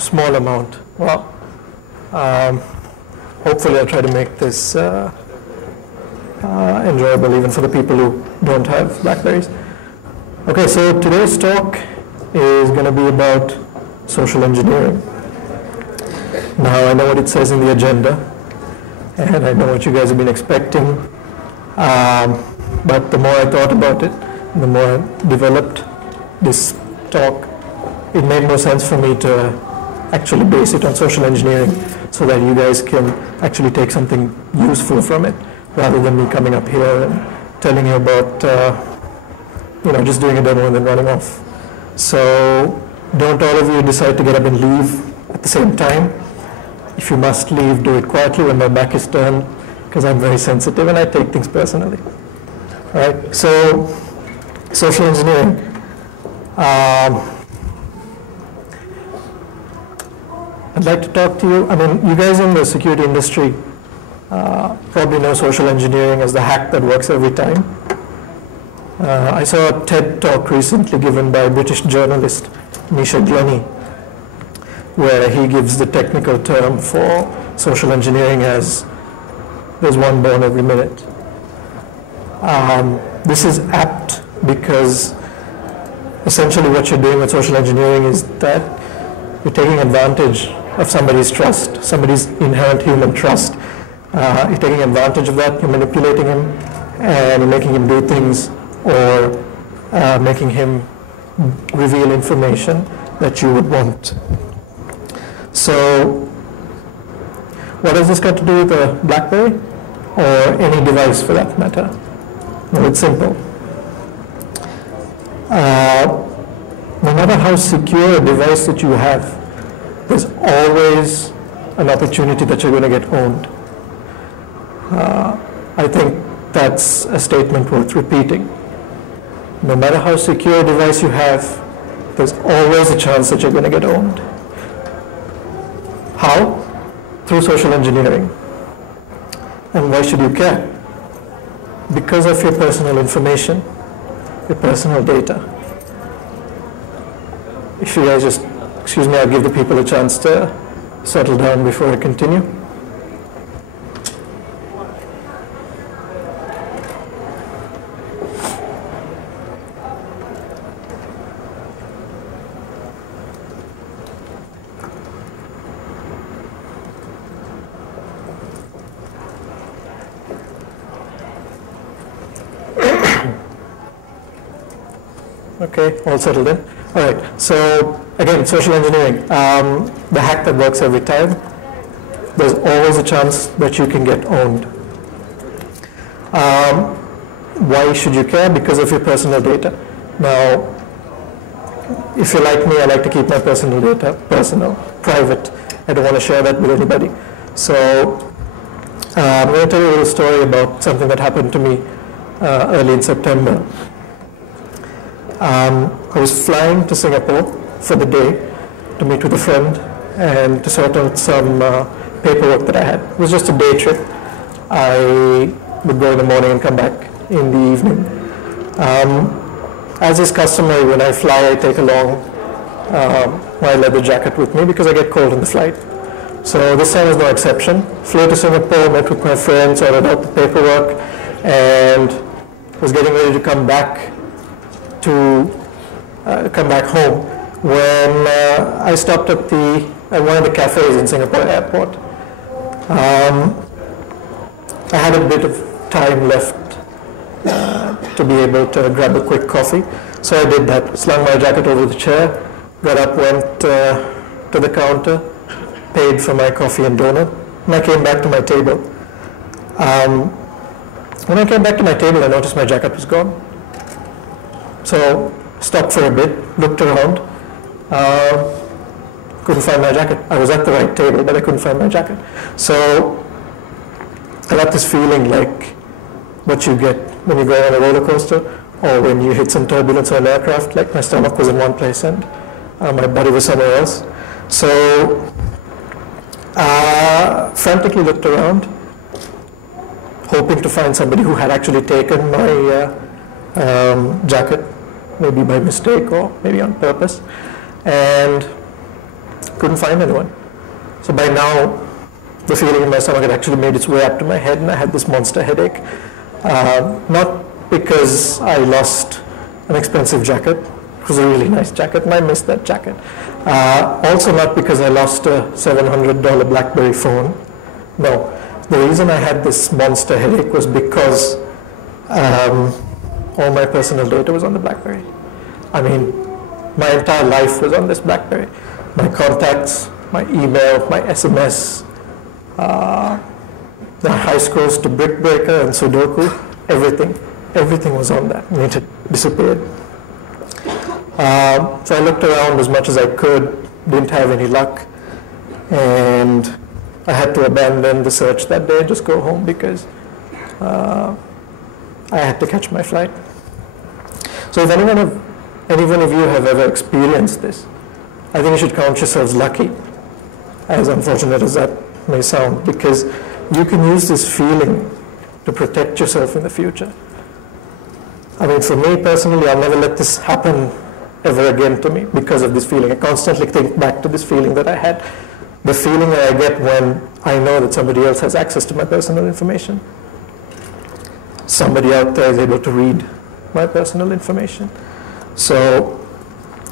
small amount. Well, hopefully I'll try to make this enjoyable even for the people who don't have Blackberries. Okay, so today's talk is going to be about social engineering. Now, I know what it says in the agenda, and I know what you guys have been expecting, but the more I thought about it, the more I developed this talk, it made more sense for me to actually base it on social engineering so that you guys can actually take something useful from it, rather than me coming up here and telling you about, just doing a demo and then running off. So don't all of you decide to get up and leave at the same time. If you must leave, do it quietly when my back is turned, because I'm very sensitive and I take things personally. All right, so social engineering. I'd like to talk to you, you guys in the security industry probably know social engineering as the hack that works every time. I saw a TED talk recently given by British journalist Nisha Glenny, where he gives the technical term for social engineering as there's one born every minute. This is apt because essentially what you're doing with social engineering is that you're taking advantage of somebody's trust, somebody's inherent human trust. You're taking advantage of that, you're manipulating him, and you're making him do things, or making him reveal information that you would want. So what has this got to do with a Blackberry, or any device for that matter? Well, it's simple. No matter how secure a device that you have, there's always an opportunity that you're going to get owned. I think that's a statement worth repeating. No matter how secure a device you have, there's always a chance that you're going to get owned. How? Through social engineering. And why should you care? Because of your personal information, your personal data. If you guys just, excuse me, I'll give the people a chance to settle down before I continue. Okay, all settled in. All right, so again, social engineering, the hack that works every time. There's always a chance that you can get owned. Why should you care? Because of your personal data. Now, if you're like me, I like to keep my personal data personal, private. I don't want to share that with anybody. So I'm going to tell you a little story about something that happened to me early in September. I was flying to Singapore for the day to meet with a friend and to sort out some paperwork that I had. It was just a day trip. I would go in the morning and come back in the evening. As is customary, when I fly, I take along my leather jacket with me because I get cold in the flight. So this time was no exception. Flew to Singapore, met with my friends, sorted out the paperwork, and was getting ready to come back home when I stopped at one of the cafes in Singapore airport. I had a bit of time left to be able to grab a quick coffee, so I did that. Slung my jacket over the chair, got up, went to the counter, paid for my coffee and donut, and I came back to my table. When I came back to my table, I noticed my jacket was gone. So stopped for a bit, looked around, couldn't find my jacket. I was at the right table, but I couldn't find my jacket. So I got this feeling like what you get when you go on a roller coaster or when you hit some turbulence on an aircraft, like my stomach was in one place and my body was somewhere else. So frantically looked around, hoping to find somebody who had actually taken my jacket, maybe by mistake or maybe on purpose. And couldn't find anyone. So by now, the feeling in my stomach had actually made its way up to my head, and I had this monster headache. Not because I lost an expensive jacket. It was a really nice jacket, and I missed that jacket. Also not because I lost a $700 Blackberry phone. No, the reason I had this monster headache was because all my personal data was on the Blackberry. I mean, my entire life was on this Blackberry. My contacts, my email, my SMS, the high scores to Brick Breaker and Sudoku, everything was on that, and it had disappeared. So I looked around as much as I could, didn't have any luck, and I had to abandon the search that day and just go home because I had to catch my flight. So if any one of you have ever experienced this, I think you should count yourselves lucky, as unfortunate as that may sound, because you can use this feeling to protect yourself in the future. I mean, for me personally, I'll never let this happen ever again to me because of this feeling. I constantly think back to this feeling that I had, the feeling that I get when I know that somebody else has access to my personal information. Somebody out there is able to read my personal information. So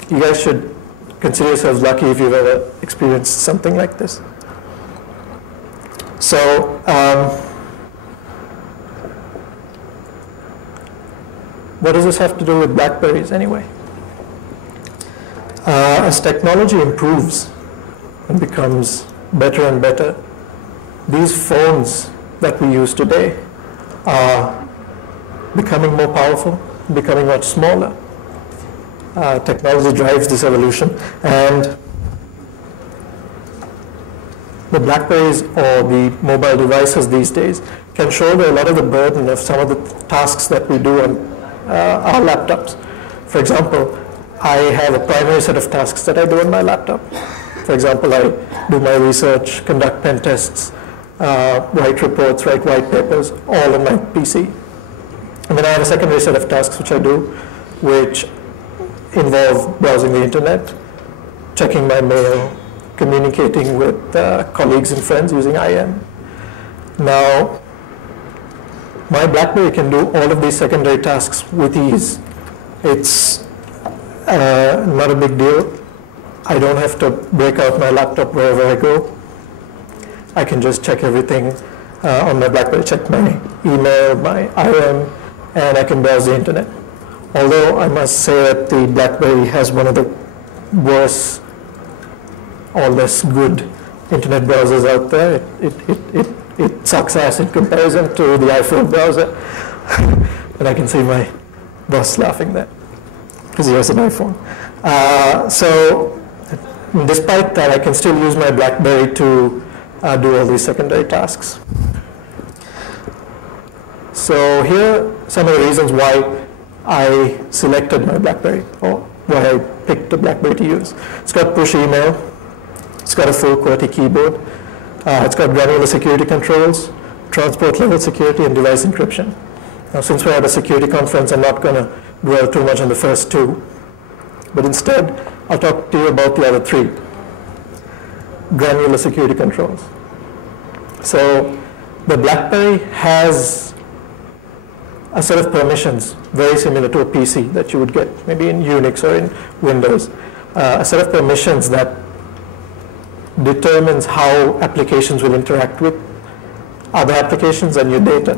you guys should consider yourselves lucky if you've ever experienced something like this. So what does this have to do with Blackberries anyway? As technology improves and becomes better and better, these phones that we use today are becoming more powerful, becoming much smaller. Technology drives this evolution, and the Blackberries or the mobile devices these days can shoulder a lot of the burden of some of the tasks that we do on our laptops. For example, I have a primary set of tasks that I do on my laptop. For example, I do my research, conduct pen tests, write reports, write white papers, all on my PC. And then I have a secondary set of tasks which I do, which involve browsing the internet, checking my mail, communicating with colleagues and friends using IM. Now, my BlackBerry can do all of these secondary tasks with ease. It's not a big deal. I don't have to break out my laptop wherever I go. I can just check everything on my BlackBerry, check my email, my IM, and I can browse the internet. Although I must say that the BlackBerry has one of the worst or less good internet browsers out there. It sucks ass in comparison to the iPhone browser. And I can see my boss laughing there, because he has an iPhone. So despite that, I can still use my BlackBerry to do all these secondary tasks. So here are some of the reasons why I selected my BlackBerry, or why I picked a BlackBerry to use. It's got push email, it's got a full QWERTY keyboard, it's got granular security controls, transport level security, and device encryption. Now, since we're at a security conference, I'm not going to dwell too much on the first two, but instead, I'll talk to you about the other three. Granular security controls. So the BlackBerry has a set of permissions very similar to a PC that you would get maybe in Unix or in Windows. A set of permissions that determines how applications will interact with other applications and your data.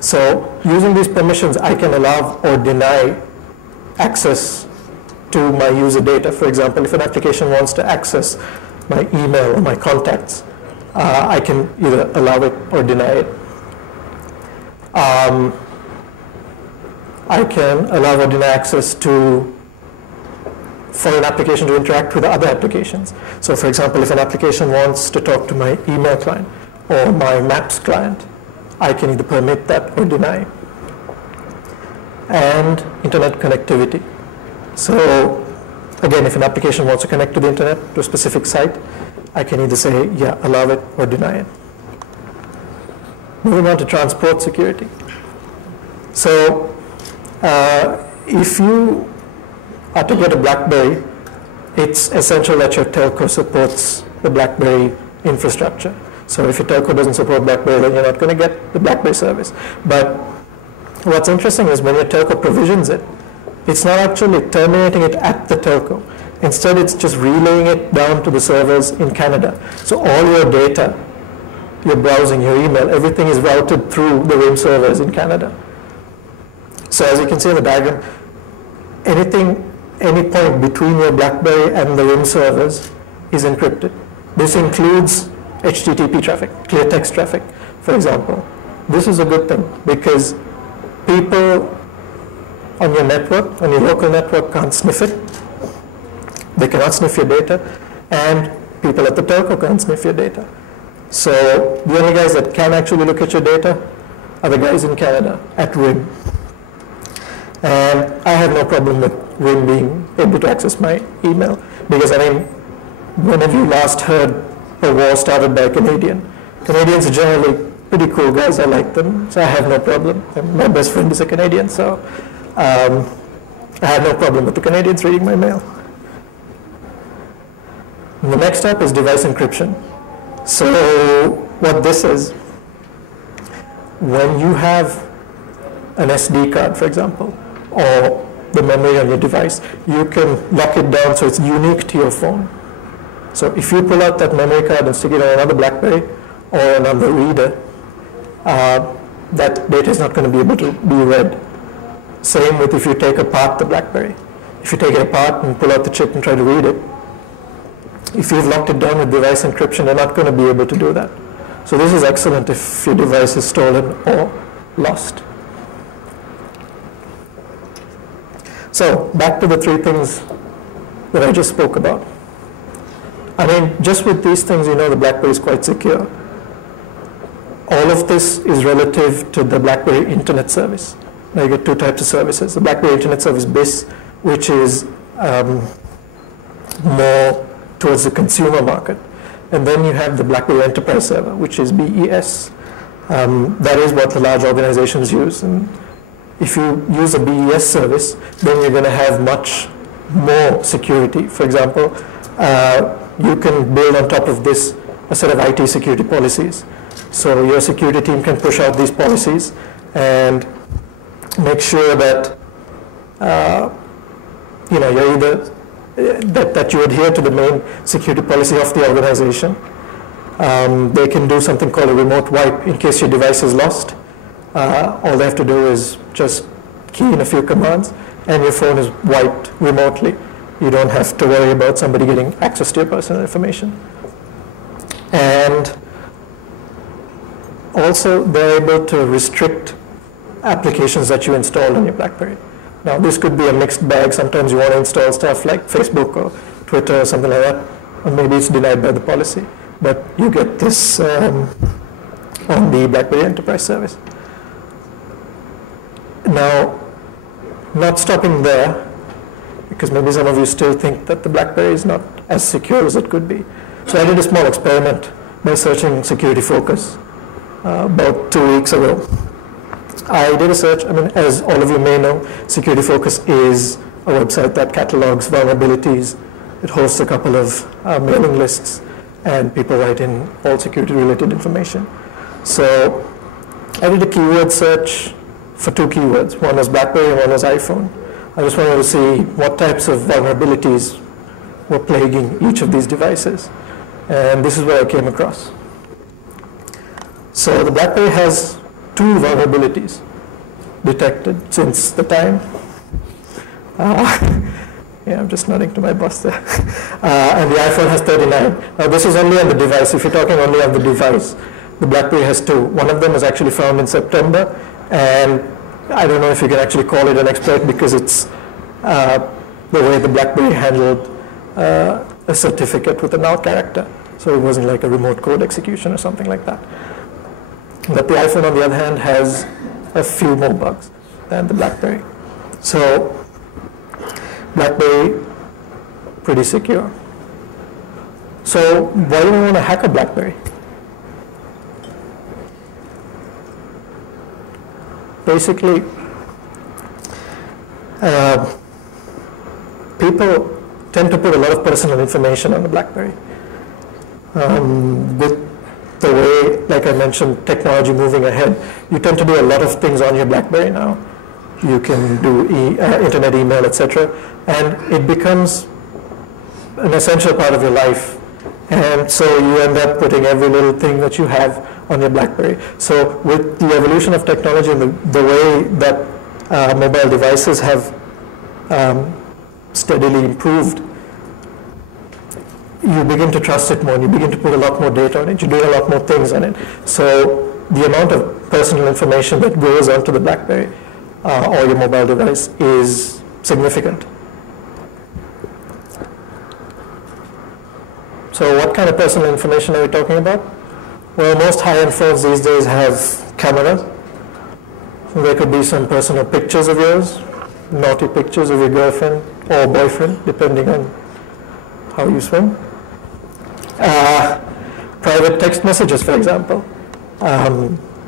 So using these permissions, I can allow or deny access to my user data. For example, if an application wants to access my email or my contacts, I can either allow it or deny it. I can allow or deny access for an application to interact with other applications. So for example, if an application wants to talk to my email client or my Maps client, I can either permit that or deny. And internet connectivity. So again, if an application wants to connect to the internet, to a specific site, I can either say, yeah, allow it or deny it. Moving on to transport security. So if you are to get a BlackBerry, it's essential that your telco supports the BlackBerry infrastructure. So if your telco doesn't support BlackBerry, then you're not going to get the BlackBerry service. But what's interesting is when your telco provisions it, it's not actually terminating it at the telco. Instead, it's just relaying it down to the servers in Canada. So all your data, your browsing, your email, everything is routed through the RIM servers in Canada. So as you can see in the diagram, any point between your BlackBerry and the RIM servers is encrypted. This includes HTTP traffic, clear text traffic, for example. This is a good thing because people on your network, on your local network, can't sniff it. They cannot sniff your data, and people at the telco can't sniff your data. So the only guys that can actually look at your data are the guys in Canada at RIM. And I have no problem with RIM being able to access my email because, I mean, when have you last heard a war started by a Canadian? Canadians are generally pretty cool guys. I like them, so I have no problem. And my best friend is a Canadian, so I have no problem with the Canadians reading my mail. And the next step is device encryption. So what this is, when you have an SD card, for example, or the memory on your device, you can lock it down so it's unique to your phone. So if you pull out that memory card and stick it on another BlackBerry or another reader, that data is not going to be able to be read. Same with if you take apart the BlackBerry. If you take it apart and pull out the chip and try to read it, if you've locked it down with device encryption, you're not going to be able to do that. So this is excellent if your device is stolen or lost. So back to the three things that I just spoke about. I mean, just with these things, you know the BlackBerry is quite secure. All of this is relative to the BlackBerry Internet Service. Now you get two types of services. The BlackBerry Internet Service BIS, which is more towards the consumer market. And then you have the BlackBerry Enterprise Server, which is BES. That is what the large organizations use. And if you use a BES service, then you're going to have much more security. For example, you can build on top of this a set of IT security policies. So your security team can push out these policies and make sure that you're either that you adhere to the main security policy of the organization. They can do something called a remote wipe in case your device is lost. All they have to do is just key in a few commands and your phone is wiped remotely. You don't have to worry about somebody getting access to your personal information. And also they're able to restrict applications that you install on your BlackBerry. Now this could be a mixed bag. Sometimes you want to install stuff like Facebook or Twitter or something like that, or maybe it's denied by the policy. But you get this on the BlackBerry Enterprise Service. Now, not stopping there, because maybe some of you still think that the BlackBerry is not as secure as it could be. So I did a small experiment by searching Security Focus about 2 weeks ago. I did a search. I mean, as all of you may know, Security Focus is a website that catalogs vulnerabilities. It hosts a couple of mailing lists, and people write in all security-related information. So I did a keyword search for two keywords. One was BlackBerry and one was iPhone. I just wanted to see what types of vulnerabilities were plaguing each of these devices. And this is what I came across. So the BlackBerry has 2 vulnerabilities detected since the time. Yeah, I'm just nodding to my boss there. And the iPhone has 39. Now this is only on the device. If you're talking only on the device, the BlackBerry has 2. One of them was actually found in September, and I don't know if you can actually call it an exploit because it's the way the BlackBerry handled a certificate with a null character. So it wasn't like a remote code execution or something like that. But the iPhone, on the other hand, has a few more bugs than the BlackBerry. So BlackBerry, pretty secure. So why do we want to hack a BlackBerry? Basically, people tend to put a lot of personal information on the BlackBerry. With the way, like I mentioned, technology moving ahead, you tend to do a lot of things on your BlackBerry now. You can do internet, email, etc., and it becomes an essential part of your life. And so you end up putting every little thing that you have on your BlackBerry. So with the evolution of technology and the way that mobile devices have steadily improved, you begin to trust it more, and you begin to put a lot more data on it, you do a lot more things on it. So the amount of personal information that goes onto the BlackBerry or your mobile device is significant. So what kind of personal information are we talking about? Well, most high-end phones these days have cameras. So there could be some personal pictures of yours, naughty pictures of your girlfriend or boyfriend, depending on how you swim. Private text messages, for example.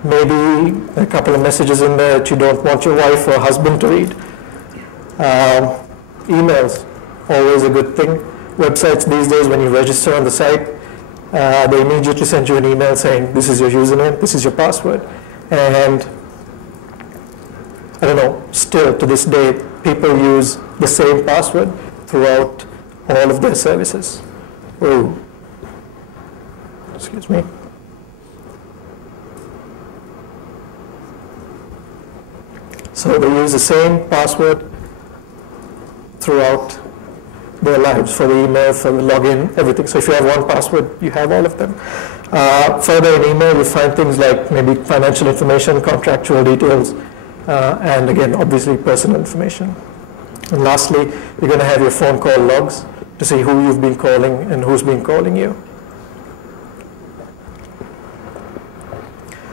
Maybe a couple of messages in there that you don't want your wife or husband to read. Emails, always a good thing. Websites these days, when you register on the site, they immediately send you an email saying, this is your username, this is your password. And I don't know, still to this day, people use the same password throughout all of their services. Oh, excuse me. So they use the same password throughout their lives, for the email, for the login, everything. So if you have one password, you have all of them. Further in email, you find things like maybe financial information, contractual details, and again, obviously personal information. And lastly, you're going to have your phone call logs to see who you've been calling and who's been calling you.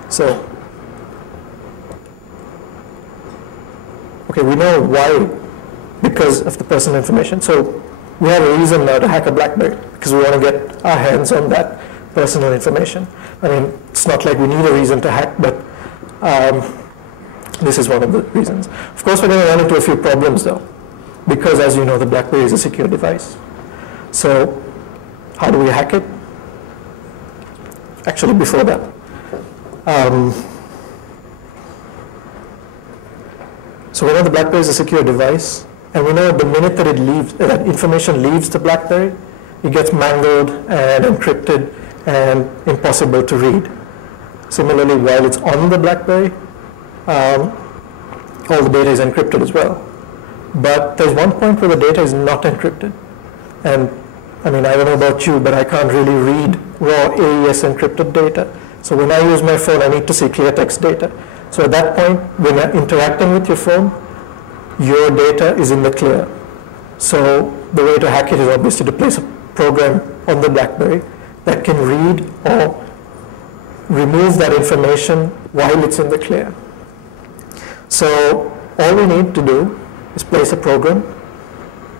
So, okay, we know why, because of the personal information. So we have a reason now to hack a BlackBerry, because we want to get our hands on that personal information. I mean, it's not like we need a reason to hack, but this is one of the reasons. Of course, we're going to run into a few problems though, because as you know, the BlackBerry is a secure device. So how do we hack it? Actually, before that, so we know the BlackBerry is a secure device, and we know the minute that it leaves, that information leaves the BlackBerry, it gets mangled and encrypted and impossible to read. Similarly, while it's on the BlackBerry, all the data is encrypted as well. But there's one point where the data is not encrypted. And I mean, I don't know about you, but I can't really read raw AES encrypted data. So when I use my phone, I need to see clear text data. So at that point, when you're interacting with your phone, your data is in the clear. So the way to hack it is obviously to place a program on the BlackBerry that can read or remove that information while it's in the clear. So all we need to do is place a program,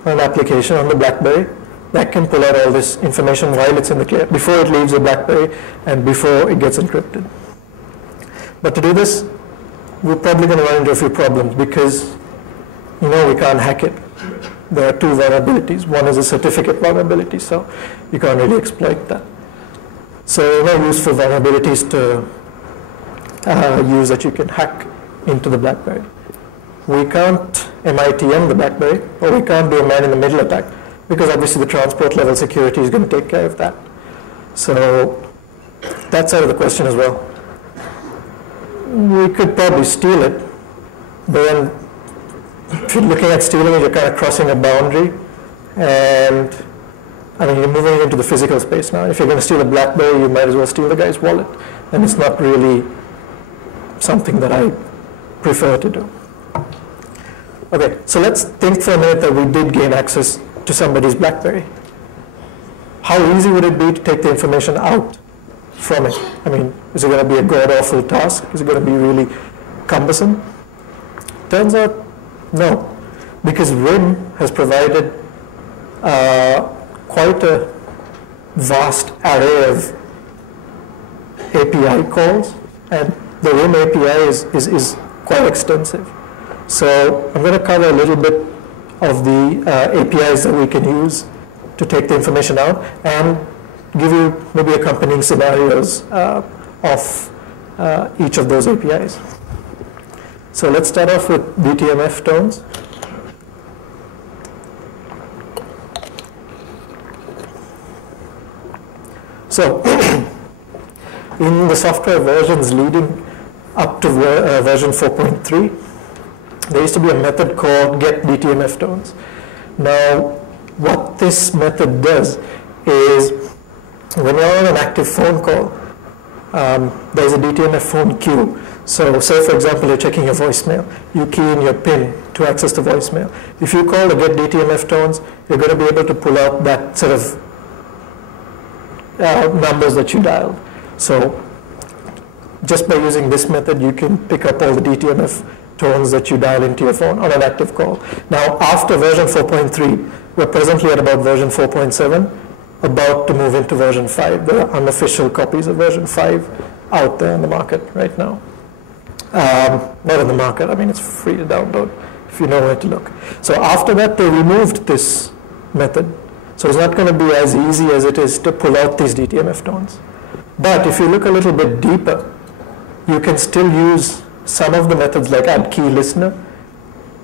an application on the BlackBerry that can pull out all this information while it's in the clear, before it leaves the BlackBerry and before it gets encrypted. But to do this, we're probably going to run into a few problems because we can't hack it. There are two vulnerabilities. One is a certificate vulnerability, so you can't really exploit that. So there are useful vulnerabilities to use that you can hack into the BlackBerry. We can't MITM the BlackBerry, or we can't do a man-in-the-middle attack, because obviously the transport level security is going to take care of that. So that's out of the question as well. We could probably steal it, but then if you're looking at stealing it, you're kind of crossing a boundary, and I mean, you're moving into the physical space now. If you're going to steal a BlackBerry, you might as well steal the guy's wallet, and it's not really something that I prefer to do. Okay, so let's think for a minute that we did gain access to somebody's BlackBerry. How easy would it be to take the information out from it? I mean, is it going to be a god-awful task? Is it going to be really cumbersome? Turns out, no, because RIM has provided quite a vast array of API calls, and the RIM API is quite extensive. So I'm going to cover a little bit of the APIs that we can use to take the information out and give you maybe accompanying scenarios of each of those APIs. So let's start off with DTMF tones. So in the software versions leading up to version 4.3, there used to be a method called getDTMF tones. Now, what this method does is when you're on an active phone call, there's a DTMF phone queue. So say, for example, you're checking your voicemail. You key in your PIN to access the voicemail. If you call the getDTMF tones, you're going to be able to pull out that set of numbers that you dialed. So just by using this method, you can pick up all the DTMF tones that you dial into your phone on an active call. Now, after version 4.3, we're presently at about version 4.7, about to move into version 5. There are unofficial copies of version 5 out there in the market right now. Not in the market, I mean, it's free to download if you know where to look. So after that, they removed this method. So it's not going to be as easy as it is to pull out these DTMF tones. But if you look a little bit deeper, you can still use some of the methods like add key listener,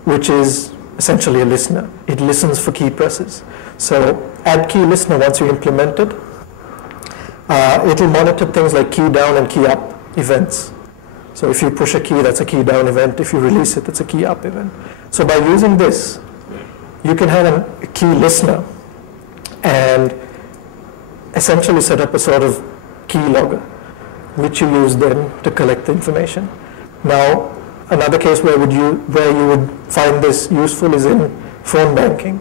which is essentially a listener. It listens for key presses. So add key listener, once you implement it, it'll monitor things like key down and key up events. So if you push a key, that's a key down event. If you release it, that's a key up event. So by using this, you can have a key listener and essentially set up a sort of key logger, which you use then to collect the information. Now, another case where you would find this useful is in phone banking.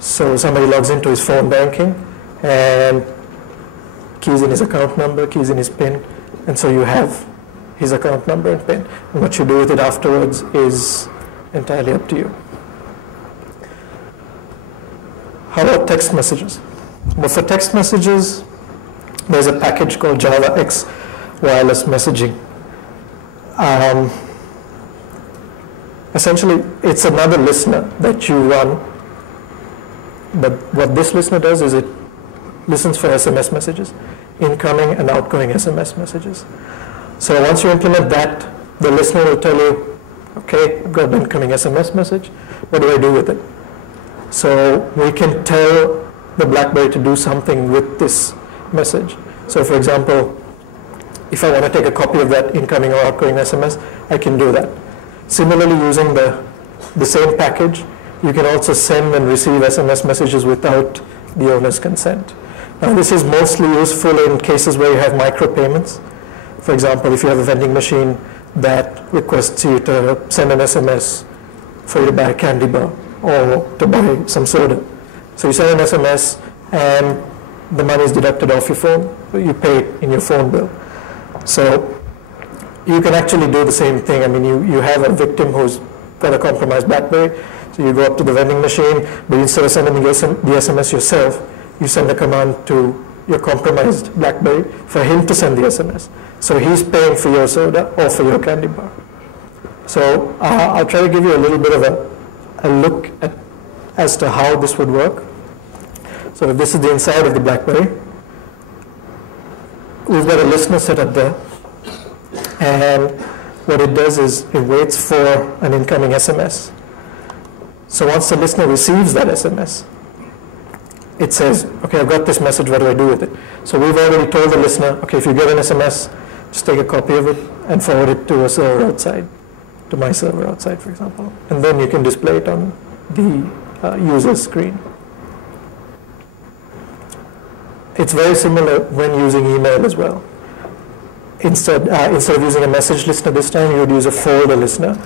So somebody logs into his phone banking and keys in his account number, keys in his PIN, and so you have his account number and PIN. And what you do with it afterwards is entirely up to you. How about text messages? Well, for text messages, there's a package called Java X Wireless Messaging. Essentially, it's another listener that you run, but what this listener does is it listens for SMS messages, incoming and outgoing SMS messages. So once you implement that, the listener will tell you, okay, I've got an incoming SMS message, what do I do with it? So we can tell the BlackBerry to do something with this message. So for example, if I want to take a copy of that incoming or outgoing SMS, I can do that. Similarly, using the same package, you can also send and receive SMS messages without the owner's consent. Now, this is mostly useful in cases where you have micropayments. For example, if you have a vending machine that requests you to send an SMS for you to buy a candy bar or to buy some soda. So you send an SMS and the money is deducted off your phone, you pay it in your phone bill. So you can actually do the same thing. I mean, you have a victim who's got a compromised BlackBerry, so you go up to the vending machine, but instead of sending the SMS yourself, you send a command to your compromised BlackBerry for him to send the SMS. So he's paying for your soda or for your candy bar. So I'll try to give you a little bit of a look as to how this would work. So if this is the inside of the BlackBerry, we've got a listener set up there. And what it does is it waits for an incoming SMS. So once the listener receives that SMS, it says, okay, I've got this message, what do I do with it? So we've already told the listener, okay, if you get an SMS, just take a copy of it and forward it to a server outside, to my server outside, for example. And then you can display it on the user's screen. It's very similar when using email as well. Instead of using a message listener this time, you would use a folder listener.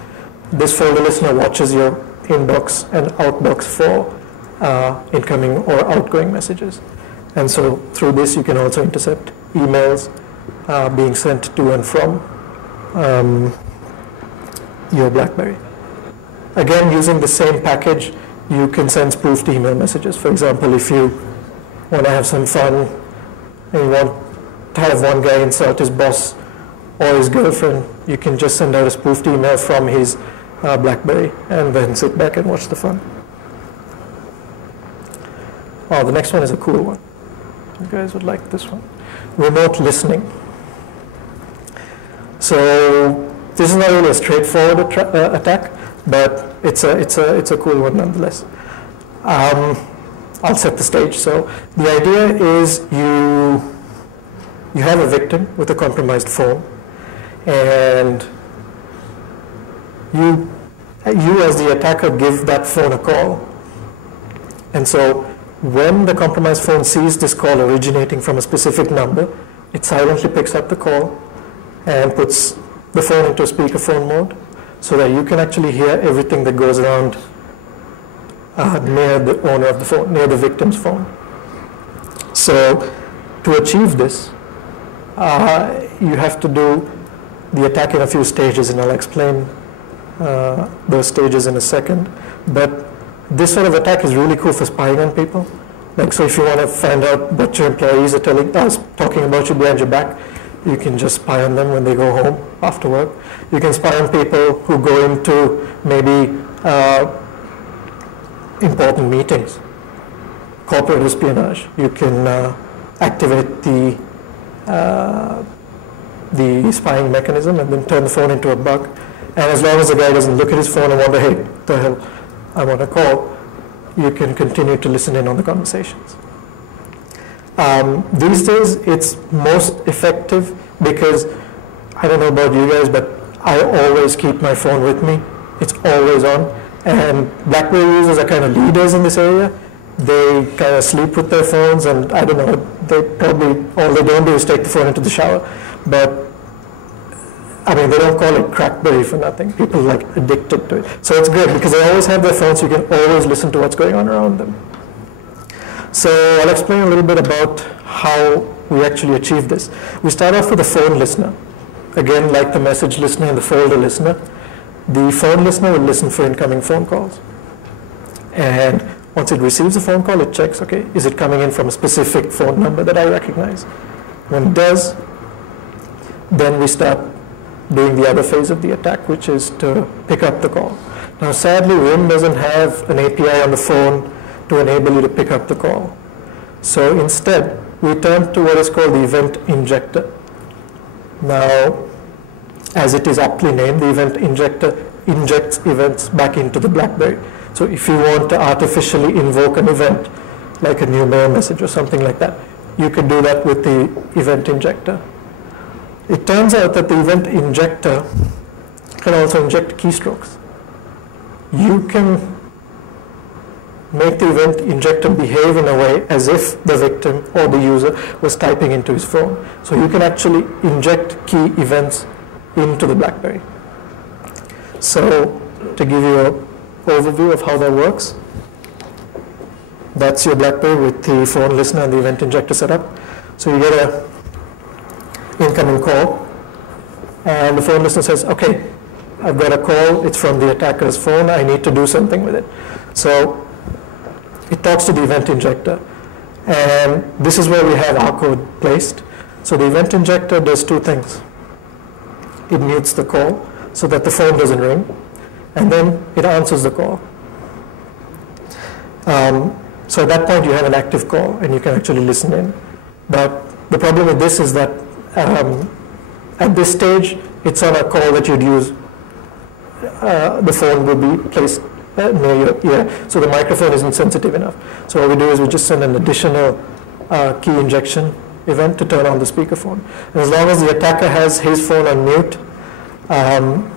This folder listener watches your inbox and outbox for incoming or outgoing messages. And so through this, you can also intercept emails being sent to and from your BlackBerry. Again, using the same package, you can send spoofed email messages. For example, if you want to have some fun and you want to have one guy insult his boss or his girlfriend, you can just send out a spoofed email from his BlackBerry and then sit back and watch the fun. Oh, the next one is a cool one. You guys would like this one. Remote listening. So this is not really a straightforward attack, but it's a cool one nonetheless. I'll set the stage. So the idea is you have a victim with a compromised phone, and you as the attacker give that phone a call. And so when the compromised phone sees this call originating from a specific number, it silently picks up the call and puts the phone into speakerphone mode so that you can actually hear everything that goes around near the owner of the phone, near the victim's phone. So to achieve this, you have to do the attack in a few stages, and I'll explain those stages in a second. But this sort of attack is really cool for spying on people. Like, so if you want to find out what your employees are talking about you behind your back, you can just spy on them when they go home after work. You can spy on people who go into maybe important meetings, corporate espionage. You can activate the spying mechanism and then turn the phone into a bug. And as long as the guy doesn't look at his phone and wonder, hey, what the hell, I'm on a call, you can continue to listen in on the conversations. These days, it's most effective because, I don't know about you guys, but I always keep my phone with me. It's always on. And Blackberry users are kind of leaders in this area. They kind of sleep with their phones, and I don't know, they probably, all they don't do is take the phone into the shower. But I mean, they don't call it Crackberry for nothing. People like addicted to it. So it's good because they always have their phones, so you can always listen to what's going on around them. So I'll explain a little bit about how we actually achieve this. We start off with a phone listener. Again, like the message listener and the folder listener, the phone listener will listen for incoming phone calls. And once it receives a phone call, it checks, okay, is it coming in from a specific phone number that I recognize? When it does, then we start doing the other phase of the attack, which is to pick up the call. Now, sadly, RIM doesn't have an API on the phone to enable you to pick up the call. So instead, we turn to what is called the event injector. Now, as it is aptly named, the event injector injects events back into the Blackberry. So if you want to artificially invoke an event, like a new mail message or something like that, you can do that with the event injector. It turns out that the event injector can also inject keystrokes. You can make the event injector behave in a way as if the victim or the user was typing into his phone. So you can actually inject key events into the Blackberry. So to give you an overview of how that works, that's your Blackberry with the phone listener and the event injector set up. So you get a incoming call, and the phone listener says, okay, I've got a call, it's from the attacker's phone, I need to do something with it. So it talks to the event injector, and this is where we have our code placed. So the event injector does two things. It mutes the call so that the phone doesn't ring, and then it answers the call. So at that point you have an active call and you can actually listen in. But the problem with this is that at this stage, it's on a call that you'd use. The phone would be placed near your ear, so the microphone isn't sensitive enough. So what we do is we just send an additional key injection event to turn on the speakerphone. And as long as the attacker has his phone on mute, and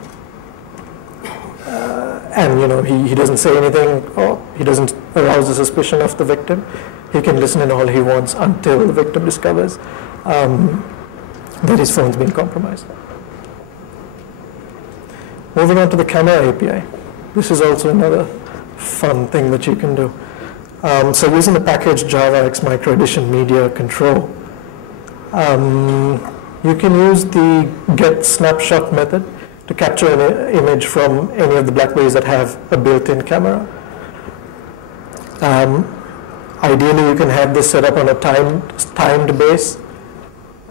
he doesn't say anything, or he doesn't arouse the suspicion of the victim, he can listen in all he wants until the victim discovers that his phone's been compromised. Moving on to the camera API. This is also another fun thing that you can do. So using the package Java X Micro Edition Media Control, you can use the get snapshot method to capture an image from any of the Blackberries that have a built-in camera. Ideally, you can have this set up on a timed base.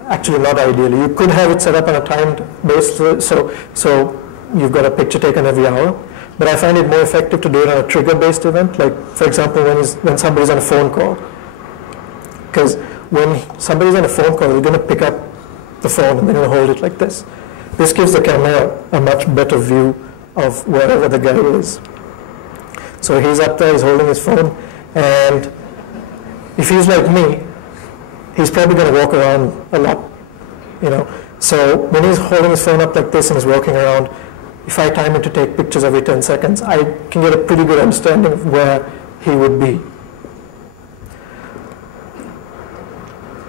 Actually, not ideally. You could have it set up on a timed base, so you've got a picture taken every hour. But I find it more effective to do it on a trigger-based event, like, for example, when somebody's on a phone call. Because when somebody's on a phone call, they're going to pick up the phone and they're going to hold it like this. This gives the camera a much better view of wherever the guy is. So he's up there, he's holding his phone, and if he's like me, he's probably going to walk around a lot, you know. So when he's holding his phone up like this and is walking around, if I time it to take pictures every 10 seconds, I can get a pretty good understanding of where he would be.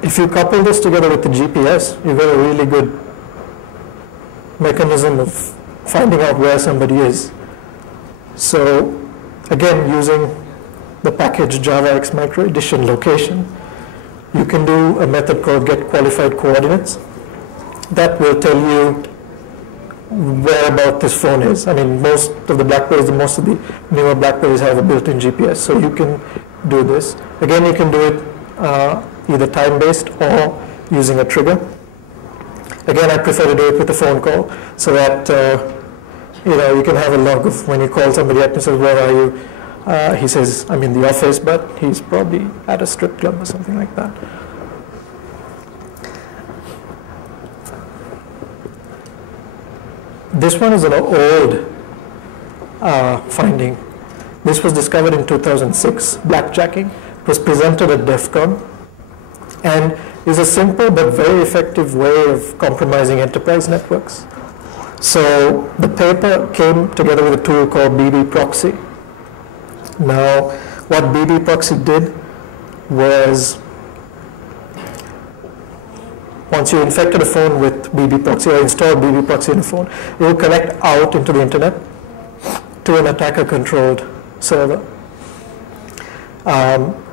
If you couple this together with the GPS, you get a really good mechanism of finding out where somebody is. So again, using the package JavaX micro edition location, you can do a method called get qualified coordinates that will tell you where about this phone is. I mean, most of the Blackberries, most of the newer Blackberries have a built-in GPS, so you can do this. Again, you can do it either time-based or using a trigger. Again, I prefer to do it with a phone call so that you know, you can have a log of when you call somebody up and says, where are you? He says, I'm in the office, but he's probably at a strip club or something like that. This one is an old finding. This was discovered in 2006, blackjacking. It was presented at DEF CON and is a simple but very effective way of compromising enterprise networks. So the paper came together with a tool called BB Proxy. Now, what BB Proxy did was, once you infected a phone with BB Proxy or installed BB Proxy in a phone, it will connect out into the internet to an attacker-controlled server.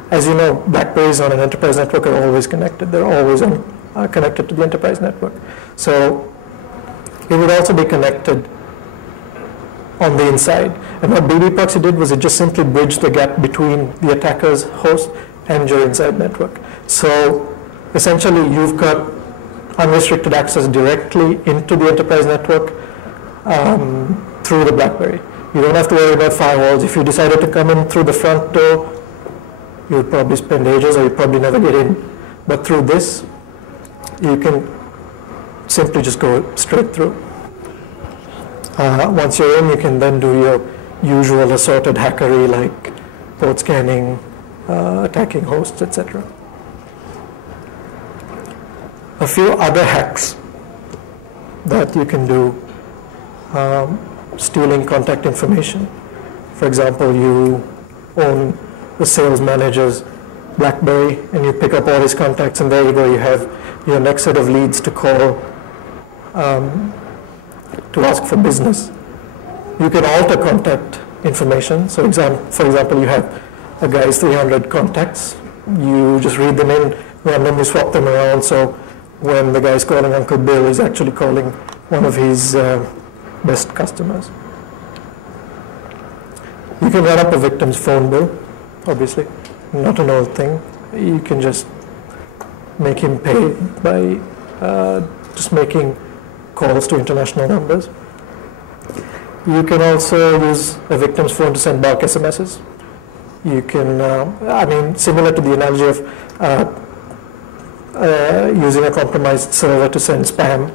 As you know, Blackberries on an enterprise network are always connected. They're always connected to the enterprise network. So it would also be connected on the inside. And what BB Proxy did was it just simply bridged the gap between the attacker's host and your inside network. So essentially, you've got unrestricted access directly into the enterprise network through the Blackberry. You don't have to worry about firewalls. If you decided to come in through the front door, you would probably spend ages or you'd probably never get in. But through this, you can simply just go straight through. Once you're in, you can then do your usual assorted hackery like port scanning, attacking hosts, etc. A few other hacks that you can do, stealing contact information. For example, you own the sales manager's Blackberry and you pick up all his contacts, and there you go, you have your next set of leads to call to ask for business. You can alter contact information. So for example, you have a guy's 300 contacts. You just read them in, randomly swap them around, so when the guy's calling Uncle Bill, he's actually calling one of his best customers. You can run up a victim's phone bill, obviously, not an old thing. You can just make him pay by just making calls to international numbers. You can also use a victim's phone to send bulk SMSs. You can, I mean, similar to the analogy of using a compromised server to send spam,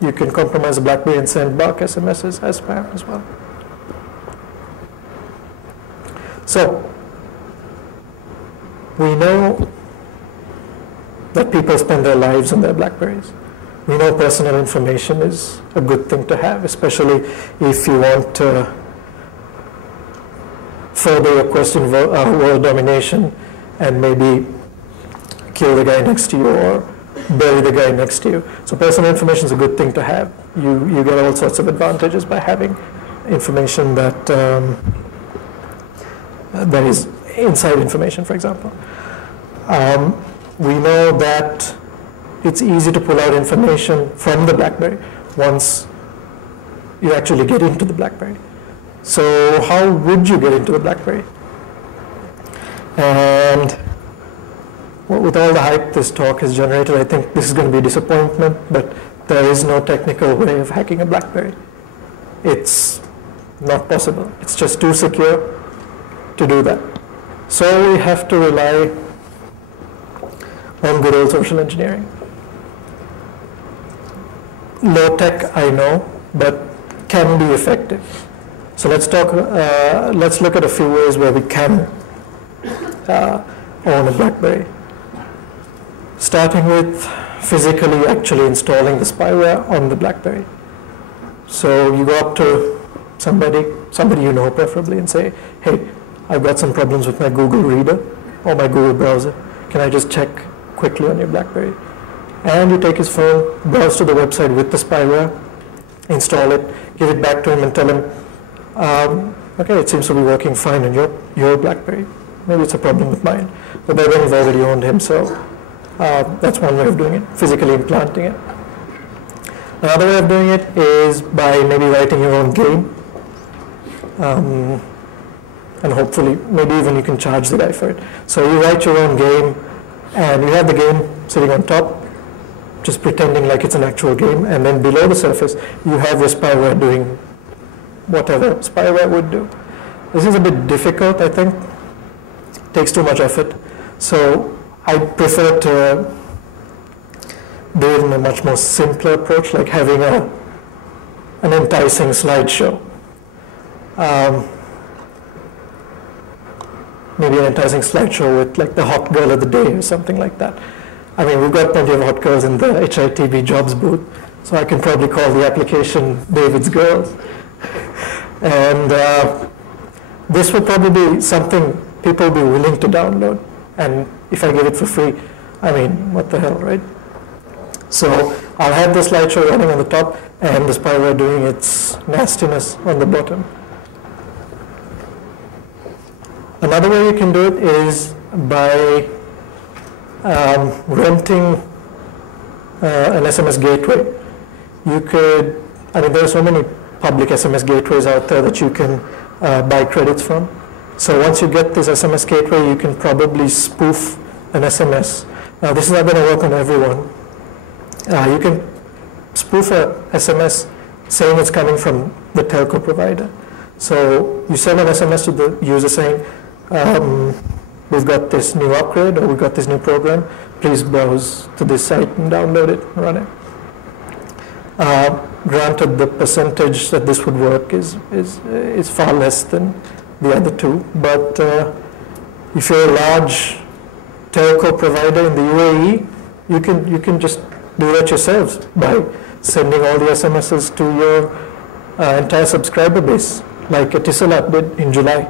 you can compromise a Blackberry and send bulk SMSs as spam as well. So, we know that people spend their lives on their Blackberries. We know personal information is a good thing to have, especially if you want to further your quest in world domination and maybe kill the guy next to you or bury the guy next to you. So personal information is a good thing to have. You get all sorts of advantages by having information that that is inside information, for example. We know that it's easy to pull out information from the Blackberry once you actually get into the Blackberry. So how would you get into the Blackberry? And well, with all the hype this talk has generated, I think this is going to be a disappointment, but there is no technical way of hacking a Blackberry. It's Not possible. It's just too secure to do that. So we have to rely on good old social engineering. Low tech, I know, but can be effective. So let's look at a few ways where we can own a BlackBerry. Starting with physically actually installing the spyware on the BlackBerry. So you go up to somebody you know preferably, and say, hey, I've got some problems with my Google Reader or my Google browser. Can I just check quickly on your BlackBerry? And you take his phone, browse to the website with the spyware, install it, give it back to him and tell him, okay, it seems to be working fine on your BlackBerry. Maybe it's a problem with mine. But by then you've already owned him, so that's one way of doing it, physically implanting it. Another way of doing it is by maybe writing your own game. And hopefully, maybe even you can charge the guy for it. So you write your own game, and you have the game sitting on top, just pretending like it's an actual game, and then below the surface, you have your spyware doing whatever spyware would do. This is a bit difficult, I think. It takes too much effort. So I prefer to do it in a much more simpler approach, like having an enticing slideshow. Maybe an enticing slideshow with like the hot girl of the day or something like that. I mean, we've got plenty of hot girls in the HITB jobs booth, so I can probably call the application David's Girls. And this would probably be something people will be willing to download. And if I give it for free, I mean, what the hell, right? So I'll have the slideshow running on the top and the spyware doing its nastiness on the bottom. Another way you can do it is by renting an SMS gateway. You could, I mean, there are so many public SMS gateways out there that you can buy credits from. So once you get this SMS gateway, you can probably spoof an SMS. Now, this is not going to work on everyone. You can spoof a SMS saying it's coming from the telco provider. So you send an SMS to the user saying, we've got this new upgrade, or we've got this new program. Please browse to this site and download it and run it. Granted, the percentage that this would work is far less than the other two. But if you're a large telco provider in the UAE, you can just do that yourselves by sending all the SMSs to your entire subscriber base, like Etisalat did in July.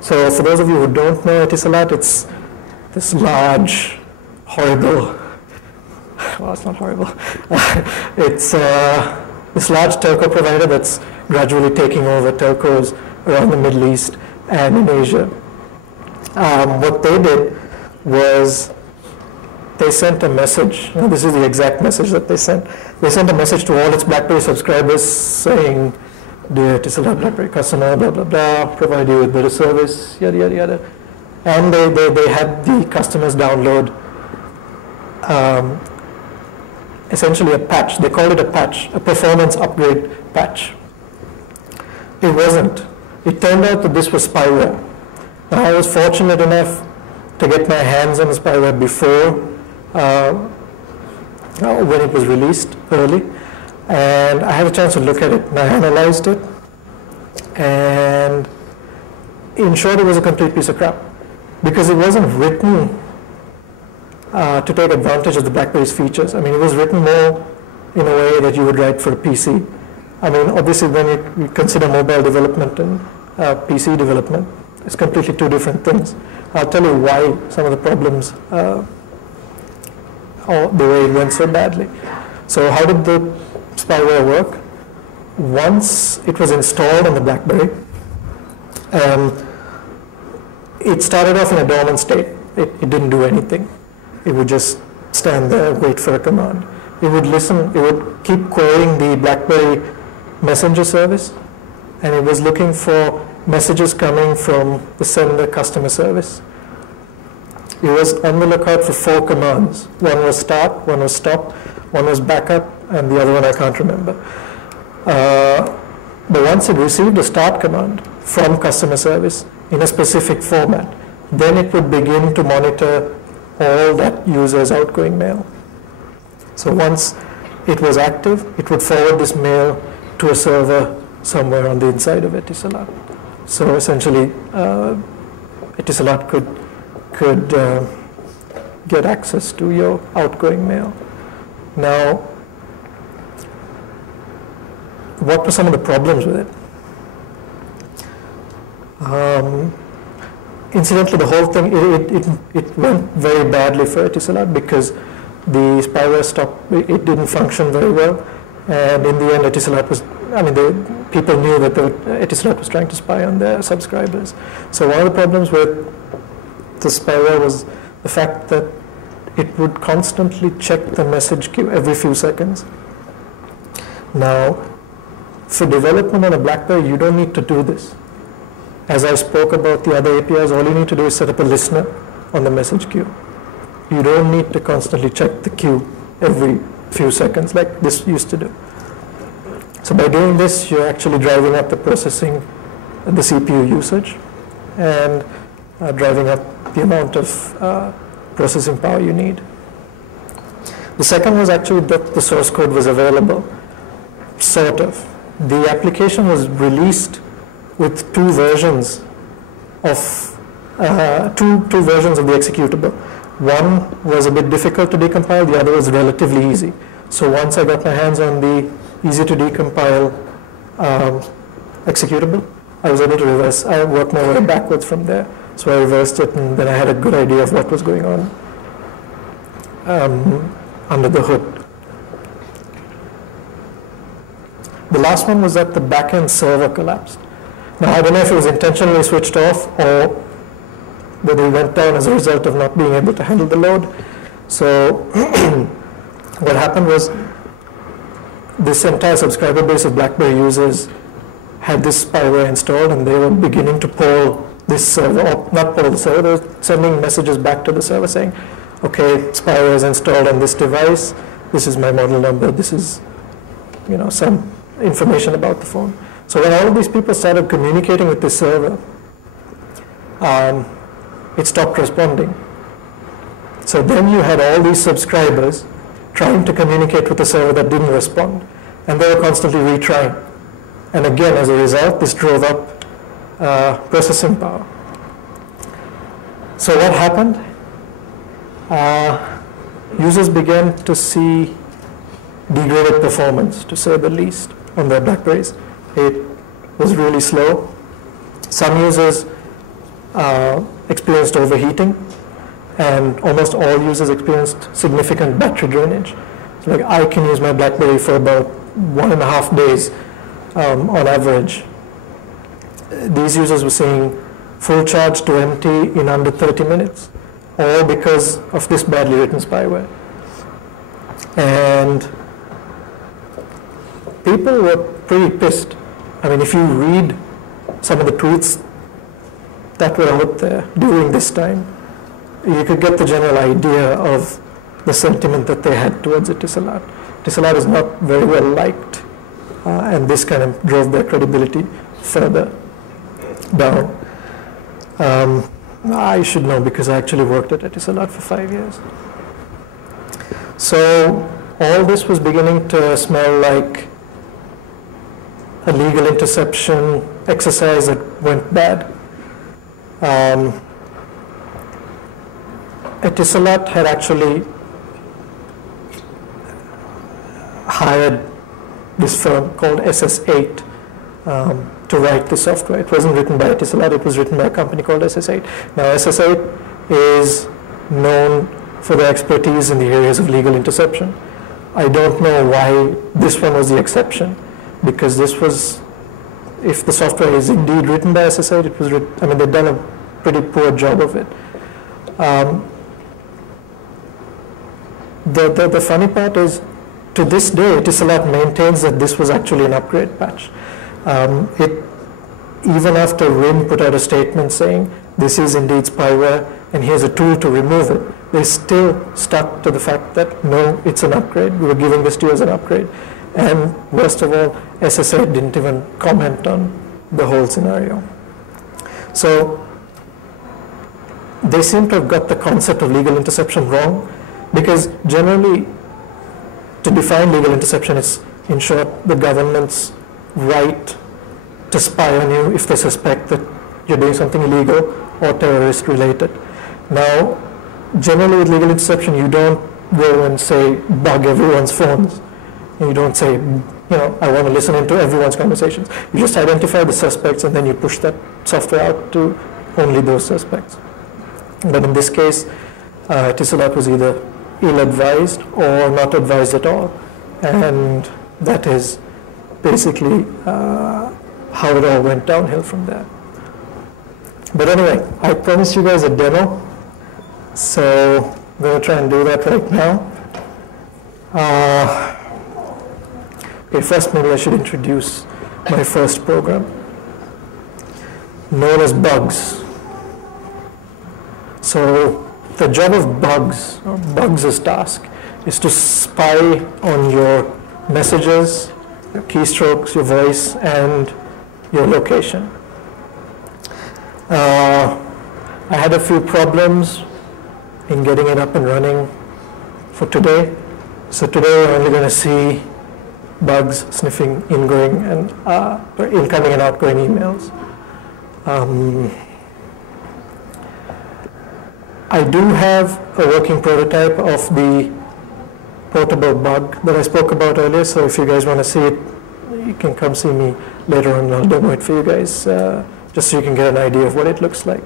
So for those of you who don't know Etisalat, it's this large, horrible, well, it's not horrible. It's this large telco provider that's gradually taking over telcos around the Middle East and in Asia. What they did was they sent a message. This is the exact message that they sent. They sent a message to all its BlackBerry subscribers saying, dear Etisalat BlackBerry customer, blah, blah, blah, provide you with better service, yada, yada, yada. And they had the customers download essentially a patch. They called it a patch, a performance upgrade patch. It wasn't. It turned out that this was spyware. Now, I was fortunate enough to get my hands on the spyware before when it was released early. And I had a chance to look at it, and I analyzed it. And in short, it was a complete piece of crap, because it wasn't written to take advantage of the BlackBerry's features. I mean, it was written more in a way that you would write for a PC. I mean, obviously, when you consider mobile development and PC development, it's completely two different things. I'll tell you why some of the problems, or the way it went so badly. So how did the spyware work? Once it was installed on the BlackBerry, it started off in a dormant state. It didn't do anything. It would just stand there, wait for a command. It would listen, it would keep querying the BlackBerry messenger service, and it was looking for messages coming from the sender customer service. It was on the lookout for 4 commands. One was start, one was stop, one was backup, and the other one I can't remember. But once it received a start command from customer service in a specific format, then it would begin to monitor all that user's outgoing mail. So once it was active, it would forward this mail to a server somewhere on the inside of Etisalat. So essentially, Etisalat could get access to your outgoing mail. Now, what were some of the problems with it? Incidentally, the whole thing, it went very badly for Etisalat because the spyware stopped, it didn't function very well, and in the end Etisalat was, people knew that Etisalat was trying to spy on their subscribers. So one of the problems with the spyware was the fact that it would constantly check the message queue every few seconds. Now, for development on a Blackberry, you don't need to do this. As I spoke about the other APIs, all you need to do is set up a listener on the message queue. You don't need to constantly check the queue every few seconds like this used to do. So by doing this, you're actually driving up the processing, the CPU usage, and driving up the amount of processing power you need. The second was actually that the source code was available, sort of. The application was released with two versions of two versions of the executable. One was a bit difficult to decompile, the other was relatively easy. So once I got my hands on the easy to decompile executable, I was able to reverse. I worked my way backwards from there. So I reversed it, and then I had a good idea of what was going on under the hood. The last one was that the backend server collapsed. Now, I don't know if it was intentionally switched off or whether it went down as a result of not being able to handle the load. So what happened was this entire subscriber base of BlackBerry users had this spyware installed, and they were beginning to poll this server, or not poll the server, they were sending messages back to the server saying, okay, spyware is installed on this device, this is my model number, this is, some information about the phone. So when all of these people started communicating with the server, it stopped responding. So then you had all these subscribers trying to communicate with the server that didn't respond, and they were constantly retrying. And again, as a result, this drove up processing power. So what happened? Users began to see degraded performance, to say the least, on their Blackberries. It was really slow. Some users experienced overheating, and almost all users experienced significant battery drainage. So like I can use my Blackberry for about 1.5 days on average. These users were seeing full charge to empty in under 30 minutes, all because of this badly written spyware. And people were pretty pissed. If you read some of the tweets that were out there during this time, you could get the general idea of the sentiment that they had towards Etisalat. Etisalat is not very well liked, and this kind of drove their credibility further down. I should know because I actually worked at Etisalat for 5 years. So all this was beginning to smell like a legal interception exercise that went bad. Etisalat had actually hired this firm called SS8 to write the software. It wasn't written by Etisalat, it was written by a company called SS8. Now SS8 is known for their expertise in the areas of legal interception. I don't know why this one was the exception, because this was, if the software is indeed written by SS8, it was written, they've done a pretty poor job of it. The funny part is, to this day, Etisalat maintains that this was actually an upgrade patch. Even after RIM put out a statement saying this is indeed spyware and here's a tool to remove it, they still stuck to the fact that no, it's an upgrade. We were giving this to you as an upgrade. And worst of all, SSA didn't even comment on the whole scenario. So they seem to have got the concept of legal interception wrong, because generally to define legal interception is, in short, the government's right to spy on you if they suspect that you're doing something illegal or terrorist related. Now, generally with legal interception, you don't go and say bug everyone's phones. You don't say, I want to listen into everyone's conversations. You just identify the suspects and then you push that software out to only those suspects. But in this case, Etisalat was either ill-advised or not advised at all. And that is basically how it all went downhill from there. But anyway, I promised you guys a demo. So I'm going to try and do that right now. Okay, first maybe I should introduce my first program, known as bugs. So the job of bugs, or bugs' task, is to spy on your messages, your keystrokes, your voice, and your location. I had a few problems in getting it up and running for today. So today we're only going to see bugs sniffing ingoing and incoming and outgoing emails. I do have a working prototype of the portable bug that I spoke about earlier, so if you guys want to see it, you can come see me later on and I'll demo it for you guys, just so you can get an idea of what it looks like.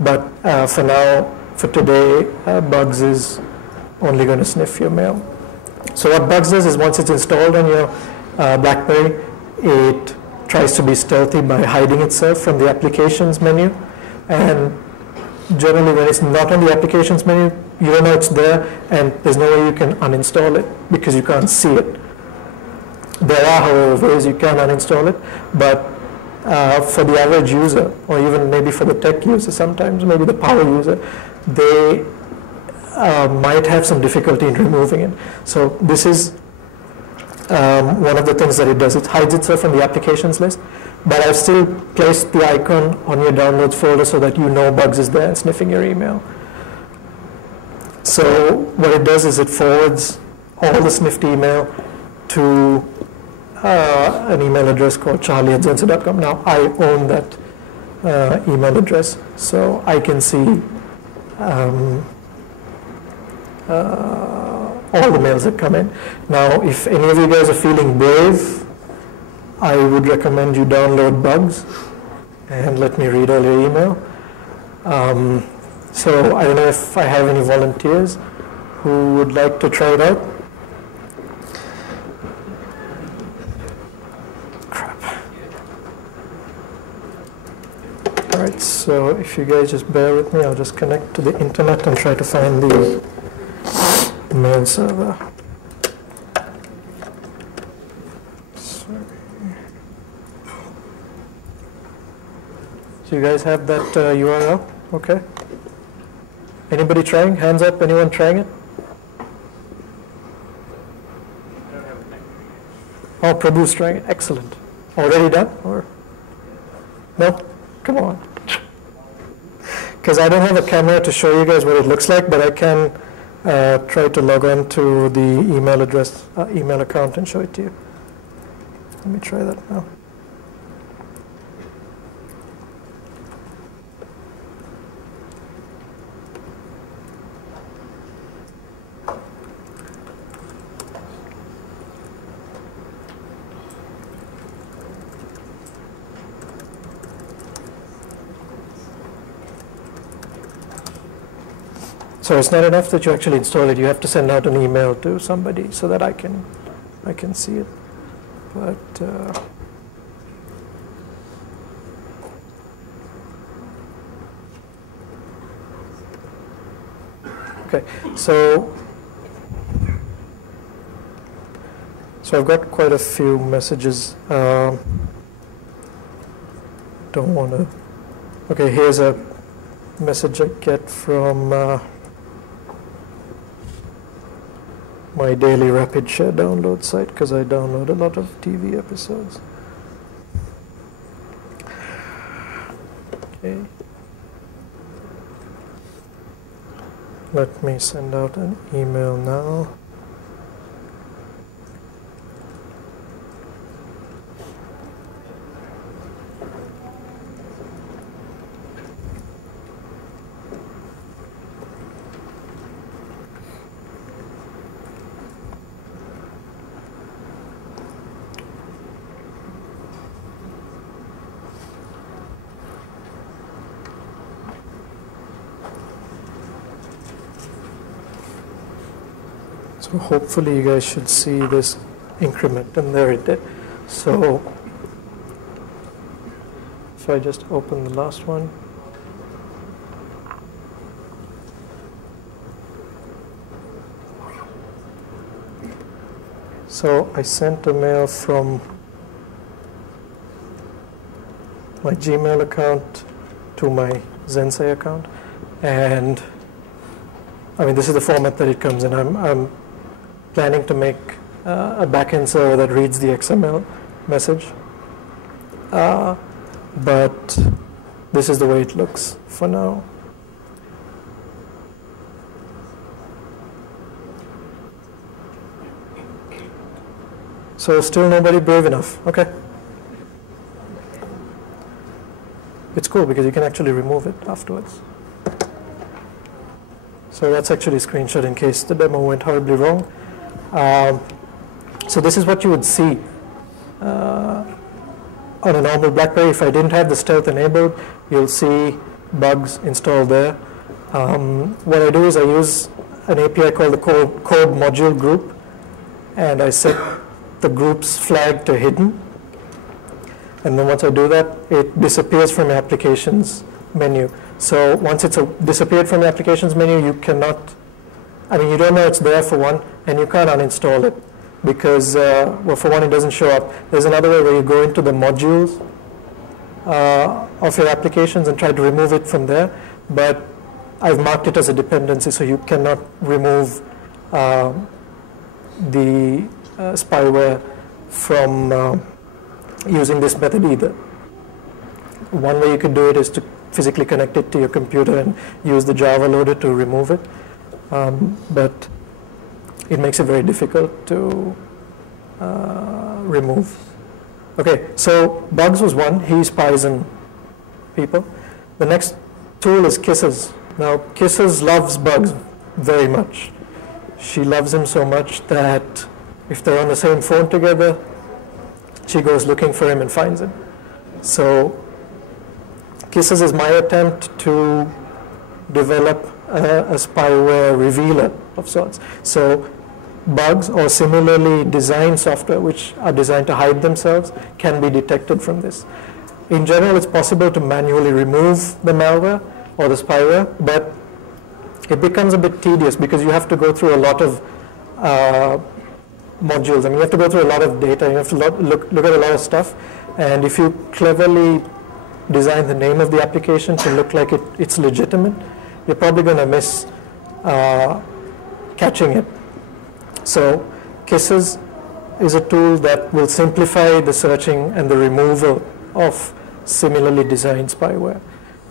But for now, for today, Bugs is only going to sniff your mail. So what Bugs does is once it's installed on your Blackberry, it tries to be stealthy by hiding itself from the applications menu. And generally when it's not on the applications menu, you don't know it's there, and there's no way you can uninstall it because you can't see it. There are, however, ways you can uninstall it, but for the average user, or even maybe for the tech user sometimes, maybe the power user, they might have some difficulty in removing it. So this is one of the things that it does. It hides itself from the applications list, but I've still placed the icon on your downloads folder so that you know Bugs is there and sniffing your email. So what it does is it forwards all the sniffed email to an email address called charlie@zensa.com. Now I own that email address, so I can see all the mails that come in. Now, if any of you guys are feeling brave, I would recommend you download Bugs and let me read all your email. So I don't know if I have any volunteers who would like to try it out. Crap. All right, so if you guys just bear with me, I'll just connect to the internet and try to find the mail server. So you guys have that URL? Okay. Anybody trying? Hands up, anyone trying it? Oh, Prabhu's trying it. Excellent. Already done? Or no? Come on. Because I don't have a camera to show you guys what it looks like, but I can try to log on to the email address, email account and show it to you. Let me try that now. So it's not enough that you actually install it. You have to send out an email to somebody so that I can see it. But okay, so I've got quite a few messages. Don't want to. Okay, here's a message I get from. my daily rapid share download site because I download a lot of TV episodes. Okay. Let me send out an email now. So hopefully you guys should see this increment, and there it did. So if I just open the last one, so I sent a mail from my Gmail account to my Zensei account, and I mean, this is the format that it comes in. I'm planning to make a backend server that reads the XML message. But this is the way it looks for now. So still nobody brave enough. Okay. It's cool because you can actually remove it afterwards. So that's actually a screenshot in case the demo went horribly wrong. So this is what you would see on a normal Blackberry. If I didn't have the stealth enabled, you'll see bugs installed there. What I do is I use an API called the code module group, and I set the group's flag to hidden. And then once I do that, it disappears from the applications menu. So once it's disappeared from the applications menu, you cannot, I mean, you don't know it's there for one, and you can't uninstall it because, well, for one, it doesn't show up. There's another way where you go into the modules of your applications and try to remove it from there, but I've marked it as a dependency, so you cannot remove the spyware from using this method either. One way you could do it is to physically connect it to your computer and use the Java loader to remove it, but it makes it very difficult to remove. Okay, so bugs was one. He spies on people. The next tool is Kisses. Now, Kisses loves bugs very much. She loves him so much that if they're on the same phone together, she goes looking for him and finds him. So Kisses is my attempt to develop a spyware revealer of sorts. So bugs or similarly designed software which are designed to hide themselves can be detected from this. In general, it's possible to manually remove the malware or the spyware, but it becomes a bit tedious because you have to go through a lot of modules. I mean, you have to go through a lot of data. You have to look at a lot of stuff. And if you cleverly design the name of the application to look like it's legitimate, you're probably going to miss catching it. So Kisses is a tool that will simplify the searching and the removal of similarly designed spyware.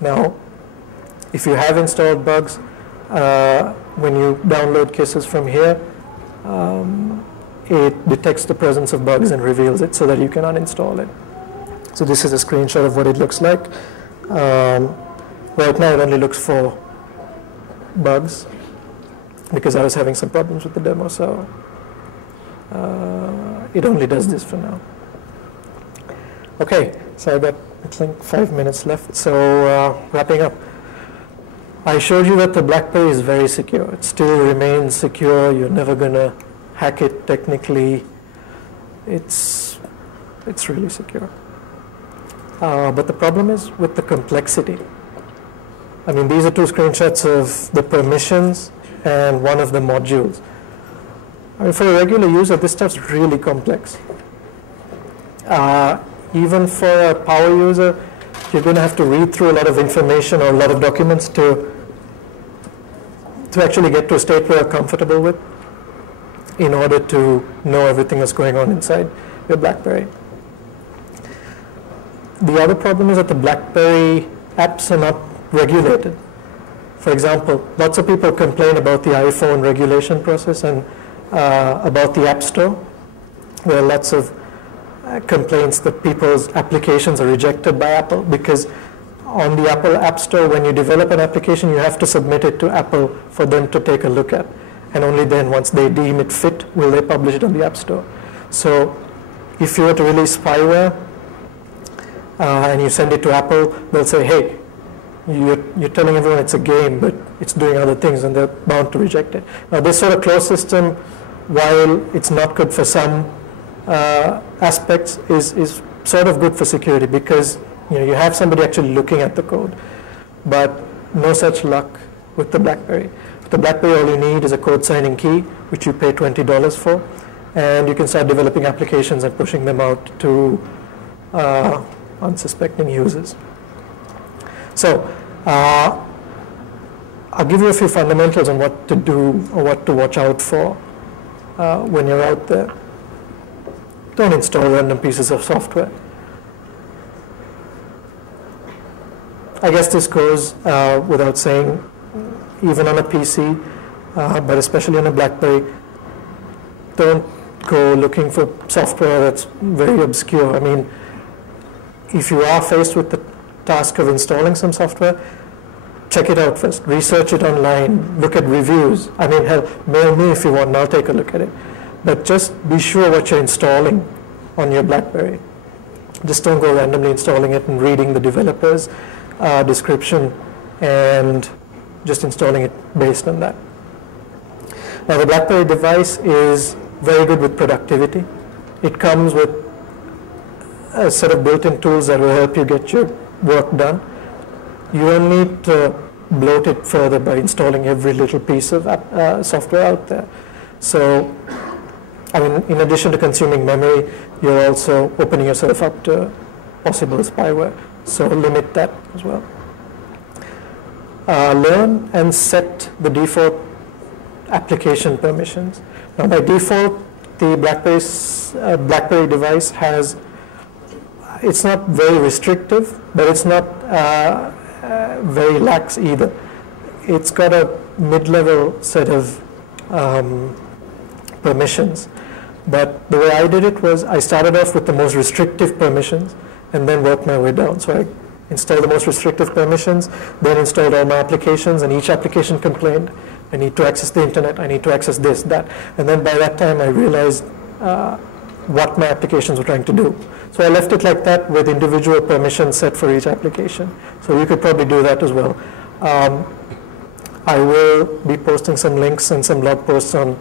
Now, if you have installed bugs, when you download Kisses from here, it detects the presence of bugs and reveals it so that you can uninstall it. So this is a screenshot of what it looks like. Right now it only looks for bugs because I was having some problems with the demo, so it only does this for now. Okay, so I've got, I think, 5 minutes left, so wrapping up. I showed you that the Blackberry is very secure. It still remains secure. You're never going to hack it technically. It's really secure. But the problem is with the complexity. I mean, these are two screenshots of the permissions and one of the modules. I mean, for a regular user, this stuff's really complex. Even for a power user, you're going to have to read through a lot of information or a lot of documents to actually get to a state where you're comfortable with. in order to know everything that's going on inside your BlackBerry. The other problem is that the BlackBerry apps are not regulated. For example, lots of people complain about the iPhone regulation process and about the App Store. There are lots of complaints that people's applications are rejected by Apple because on the Apple App Store, when you develop an application, you have to submit it to Apple for them to take a look at. And only then, once they deem it fit, will they publish it on the App Store. So if you were to release spyware and you send it to Apple, they'll say, hey, you're telling everyone it's a game, but it's doing other things, and they're bound to reject it. Now, this sort of closed system, while it's not good for some aspects, is sort of good for security because you have somebody actually looking at the code, but no such luck with the BlackBerry. With the BlackBerry, all you need is a code signing key, which you pay $20 for, and you can start developing applications and pushing them out to unsuspecting users. So I'll give you a few fundamentals on what to do or what to watch out for when you're out there. Don't install random pieces of software. I guess this goes without saying, even on a PC, but especially on a BlackBerry, don't go looking for software that's very obscure. I mean, if you are faced with the task of installing some software, check it out first, research it online, look at reviews. I mean, hell, mail me if you want and I'll take a look at it. But just be sure what you're installing on your BlackBerry. Just don't go randomly installing it and reading the developer's description and just installing it based on that. Now, the BlackBerry device is very good with productivity. It comes with a set of built-in tools that will help you get your work done. You don't need to bloat it further by installing every little piece of software out there. So, I mean, in addition to consuming memory, you're also opening yourself up to possible spyware. So limit that as well. Learn and set the default application permissions. Now, by default, the BlackBerry device has, it's not very restrictive, but it's not very lax either. It's got a mid-level set of permissions. But the way I did it was I started off with the most restrictive permissions and then worked my way down. So I installed the most restrictive permissions, then installed all my applications, and each application complained, I need to access the internet, I need to access this, that. And then by that time I realized what my applications were trying to do. So I left it like that with individual permissions set for each application. So you could probably do that as well. I will be posting some links and some blog posts on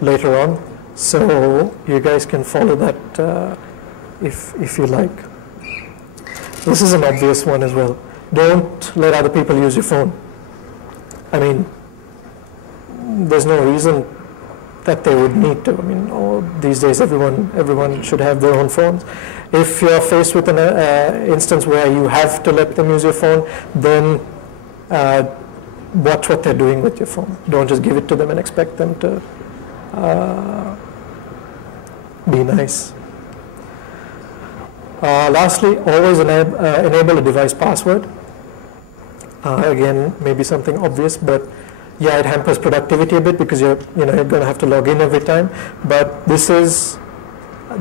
later on, so you guys can follow that if you like. This is an obvious one as well. Don't let other people use your phone. I mean, there's no reason that they would need to. I mean, these days everyone should have their own phones. If you're faced with an instance where you have to let them use your phone, then watch what they're doing with your phone. Don't just give it to them and expect them to be nice. Lastly, always enable a device password. Again, maybe something obvious, but yeah, it hampers productivity a bit because you're going to have to log in every time. But this is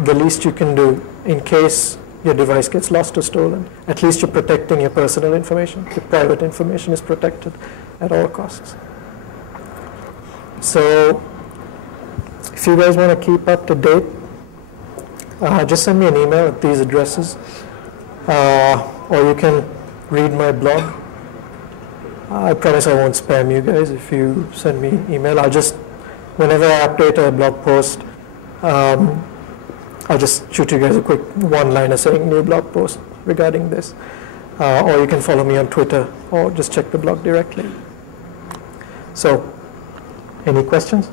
the least you can do in case your device gets lost or stolen. At least you're protecting your personal information. Your private information is protected at all costs. So if you guys want to keep up to date, just send me an email at these addresses, or you can read my blog. I promise I won't spam you guys if you send me email. I'll just, whenever I update a blog post, I'll just shoot you guys a quick one-liner saying new blog post regarding this. Or you can follow me on Twitter or just check the blog directly. So, any questions?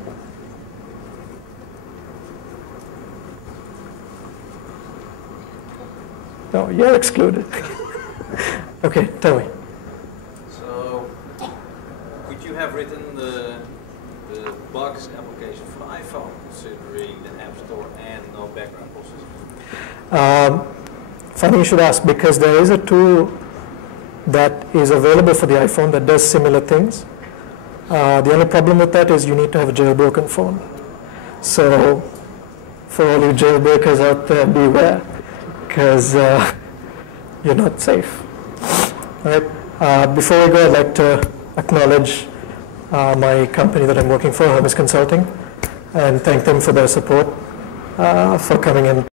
No, you're excluded. Okay, tell me. So, could you have written the bugs application for the iPhone, considering the App Store and no background processing? Funny you should ask, because there is a tool that is available for the iPhone that does similar things. The only problem with that is you need to have a jailbroken phone. So for all you jailbreakers out there, beware, because you're not safe. All right. Before we go, I'd like to acknowledge my company that I'm working for, Hermes Consulting, and thank them for their support, for coming in.